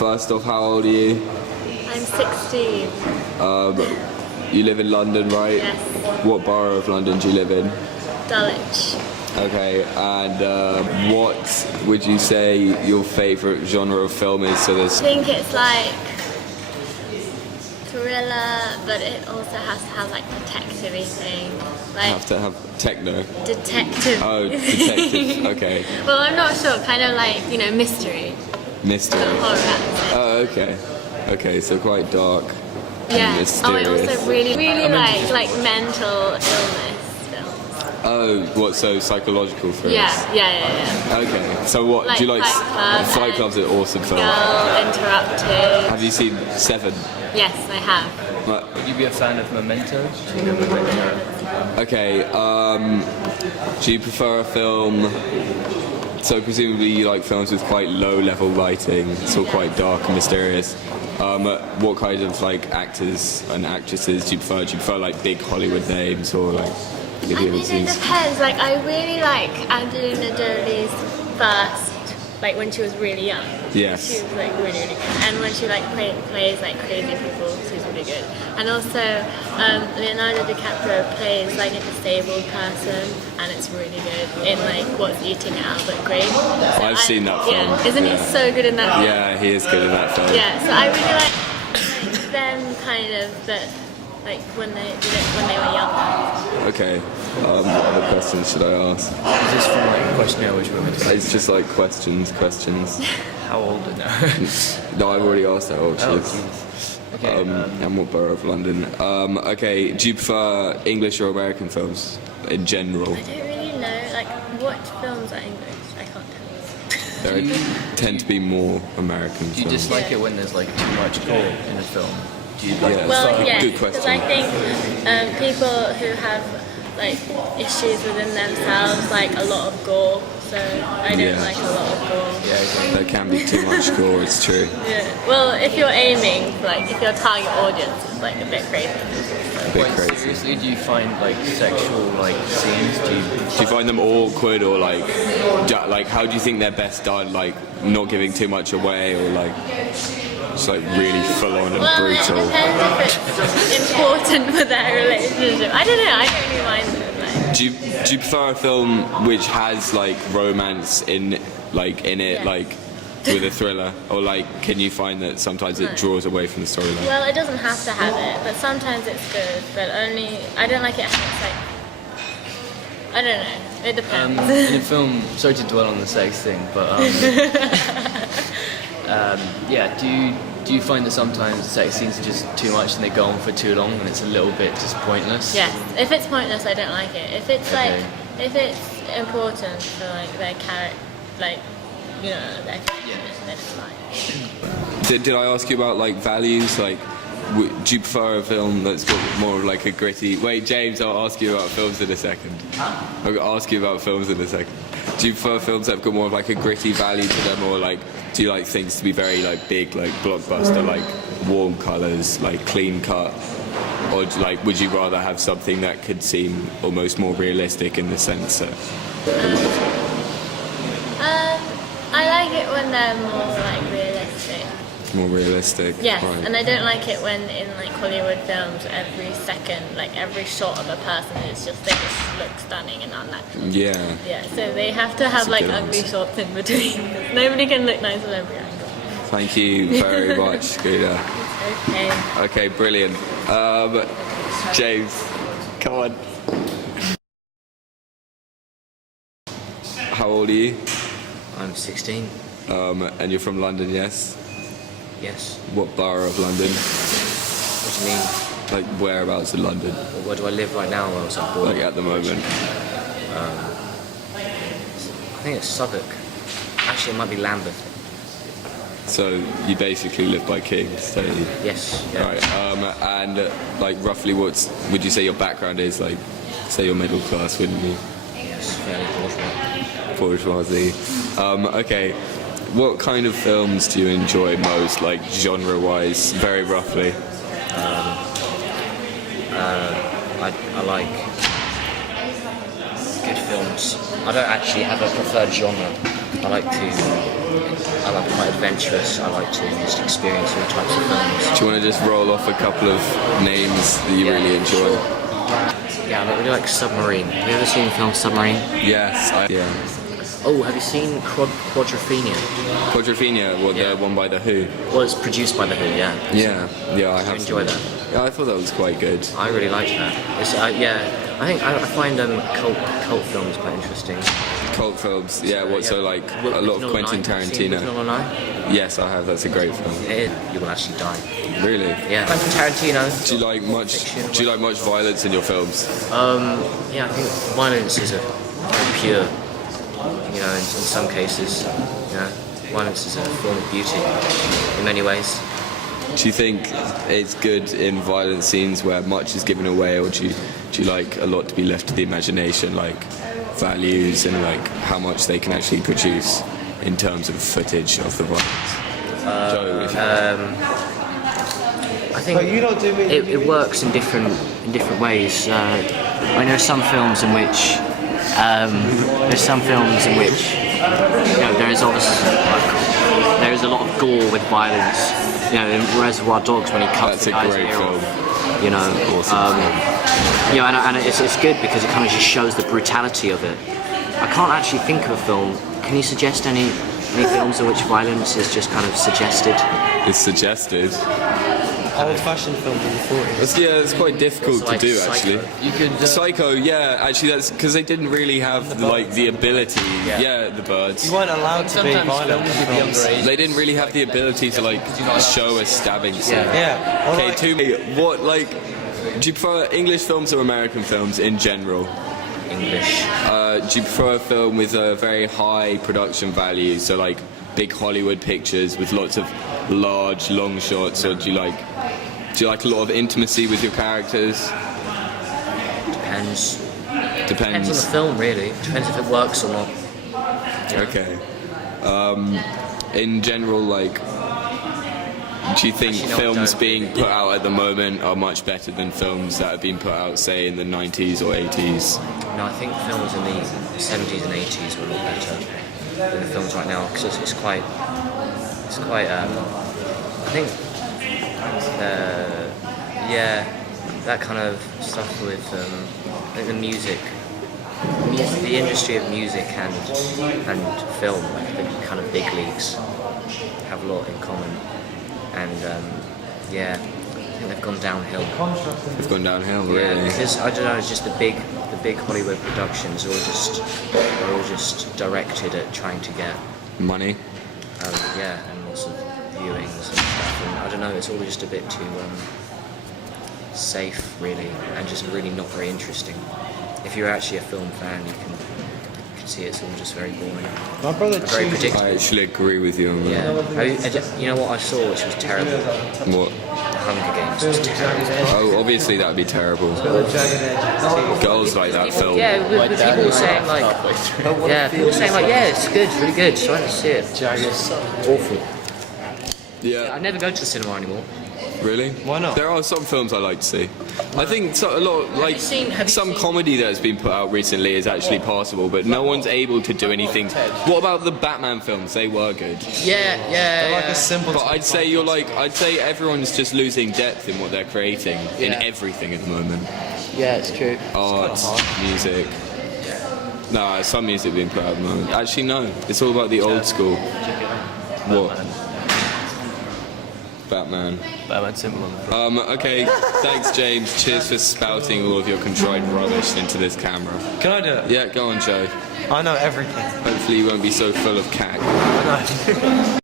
first off, how old are you? I'm 16. You live in London, right? Yes. What borough of London do you live in? Dulwich. Okay, and what would you say your favourite genre of film is? So I there's think it's like thriller, but it also has to have like detective-y thing. Like have to have techno. detective. Oh, detective. Okay. Well, I'm not sure. Kind of like, you know, mystery. Mystery. Horror aspect. Oh, okay. Okay, so quite dark. Yeah. Mysterious. Oh, I also really like mental illness films. Oh, what? So psychological thrillers. Yeah. Okay. So what Like do you like? Fight Club Fight Club's an awesome film. Girl Interrupted. Have you seen Seven? Yes, I have. Would you be a fan of Memento? Do you know Memento? Okay. Do you prefer a film? So presumably you like films with quite low-level lighting. It's all quite dark and mysterious. What kind of like actors and actresses do you prefer? Do you prefer like big Hollywood names or like? I mean, it depends. Like, I really like Angelina Jolie's first, like when she was really young. Yes. She was like really good. And when she like plays like crazy people, she's really good. And also, Leonardo DiCaprio plays like a disabled person, and it's really good in like What's Eating Albert Green. So I've seen that film. Yeah, isn't he so good in that film? Yeah, he is good in that film. Yeah, so I really like them kind of, but like when they were young. Okay. What other questions should I ask? Is this from like a questionnaire which we're going to It's just like questions. How old are now? No, I've already asked how old she Oh, is. jeez. Okay. And what borough of London? Okay, do you prefer English or American films in general? I don't really know. Like, what films are English? I can't tell you. There tend to be more American Do you films. dislike it when there's like too much gore in a film? Do you like Yeah. Well, Good yes, because question. I think people who have like issues within themselves like a lot of gore. So I don't Yeah. like a lot of gore. Yeah, There can be too much gore, it's true. Yeah. Well, if you're aiming, like if your target audience is like a bit crazy. A bit Quite crazy. seriously, do you find like sexual like scenes? Do Do you find them awkward or like how do you think they're best done? Like not giving too much away or like just like really full on and Well, brutal. it depends if it's important for their relationship. I don't know. I don't really mind them. Like, Do you prefer a film which has like romance in it, Yeah. like with a thriller, or like can you find that sometimes it draws away from the storyline? well, it doesn't have to have it, but sometimes it's good. But only I don't like it how it's like. I don't know. It depends. in a film, sorry to dwell on the sex thing, but yeah, do you find that sometimes sex scenes are just too much and they go on for too long and it's a little bit just pointless? Yes. If it's pointless, I don't like it. If it's Okay. like, if it's important for like their character, like you know, their character, then it's fine. Did I ask you about like values? Like, do you prefer a film that's got more of like a gritty? Wait, James, I'll ask you about films in a second. I'll ask you about films in a second. Do you prefer films that have got more of like a gritty value to them, or like do you like things to be very like big, like blockbuster, like warm colours, like clean cut? Or do, like, would you rather have something that could seem almost more realistic in the sense that? I like it when they're more like realistic. More realistic. Yes, right. and I don't like it when in like Hollywood films, every second, like every shot of a person is just they just look stunning and unnatural. Yeah. Yeah, so they have to have a like good ugly answer. shots in between. Nobody can look nice on every angle. Thank you very much, Guido. Okay. Okay, brilliant. James, come on. How old are you? I'm 16. And you're from London, yes? Yes. What borough of London? What do you mean? Like whereabouts in London? Well, where do I live right now? Or was I born? Like at the moment? I think it's Southwark. Actually, it might be Lambeth. So you basically live by Kings, don't you? Yes. Yeah. Right. And like roughly, would you say your background is? Like, say you're middle class, wouldn't you? Yes. Fairly bourgeois. Bourgeoisie. Okay. What kind of films do you enjoy most, like genre-wise, very roughly? I like good films. I don't actually have a preferred genre. I like to I like quite adventurous. I like to just experience all types of films. Do you want to just roll off a couple of names that you really enjoy? Sure. Yeah, I really like Submarine. Have you ever seen the film Submarine? Yes. Yeah. Oh, have you seen Quadrophenia? Quadrophenia, the one by The Who? Well, it's produced by The Who, yeah. Yeah, I have. Enjoy that. Yeah, I thought that was quite good. I really liked that. It's, I find cult films quite interesting. Cult films, yeah. So like With a lot of Nil Quentin Nine. Have you seen Tarantino. Nil Nine? Yes, I have. That's a great film. You will actually die. Really? Yeah. Quentin Tarantino. Do you like much violence in your films? Yeah, I think violence is a pure. You know, in some cases, you know, violence is a form of beauty in many ways. Do you think it's good in violent scenes where much is given away, or do you like a lot to be left to the imagination, like values and like how much they can actually produce in terms of footage of the violence? I think it works in different ways. I mean, there are some films in which you know, there is obviously there is a lot of gore with violence. You know, in Reservoir Dogs when he cuts the guy's ear off. You know, Awesome. you know, and it's good because it kind of just shows the brutality of it. I can't actually think of a film. Can you suggest any films in which violence is just kind of suggested? It's suggested. Old-fashioned films in the 40s. It's quite difficult like to do Psycho. actually. You could. Psycho, yeah, actually that's because they didn't really have the ability. Yeah, the birds. You weren't allowed to be Sometimes violent films in would be films. underage. They didn't really have the ability to like show a stabbing scene. Yeah. Or Okay, like- to me, what like do you prefer English films or American films in general? English. Do you prefer a film with a very high production value, so like big Hollywood pictures with lots of large, long shots, or do you like a lot of intimacy with your characters? Depends on the film, really. Depends if it works or not. Okay. In general, like, do you think Actually, no, I films don't. being put out at the moment are much better than films that have been put out, say, in the 90s or 80s? No, I think films in the 70s and 80s were a lot better than the films right now because it's quite. I think. That kind of stuff with like the music, the industry of music and film, like the kind of big leagues, have a lot in common, and I think they've gone downhill. They've gone downhill, Yeah, really. because I don't know, it's just the big Hollywood productions are all just directed at trying to get Money. and lots of viewings and stuff. And I don't know, it's all just a bit too safe, really, and just really not very interesting. If you're actually a film fan, you can see it's all just very boring. My brother Very chooses. predictable. I actually agree with you on that. Yeah. You know what I saw, which was terrible? What? Hunger Games was terrible. Oh, obviously that'd be terrible. Girls like that film. Yeah, with people saying like, it's good, it's really good. So I went to see it. It's awful. Yeah. I never go to the cinema anymore. Really? Why not? There are some films I like to see. I think a lot, like have you some seen- comedy that has been put out recently is actually passable, but no one's able to do anything. What about the Batman films? They were good. They're like a simple. But I'd say everyone's just losing depth in what they're creating in everything at the moment. Yeah, it's true. Art, music. No, some music being put out at the moment. Actually, no. It's all about the old school. What? Batman. Batman symbol on the front. Okay, thanks James. Cheers for spouting all of your contrived rubbish into this camera. Can I do it? Yeah, go on Joe. I know everything. Hopefully you won't be so full of cack. I know.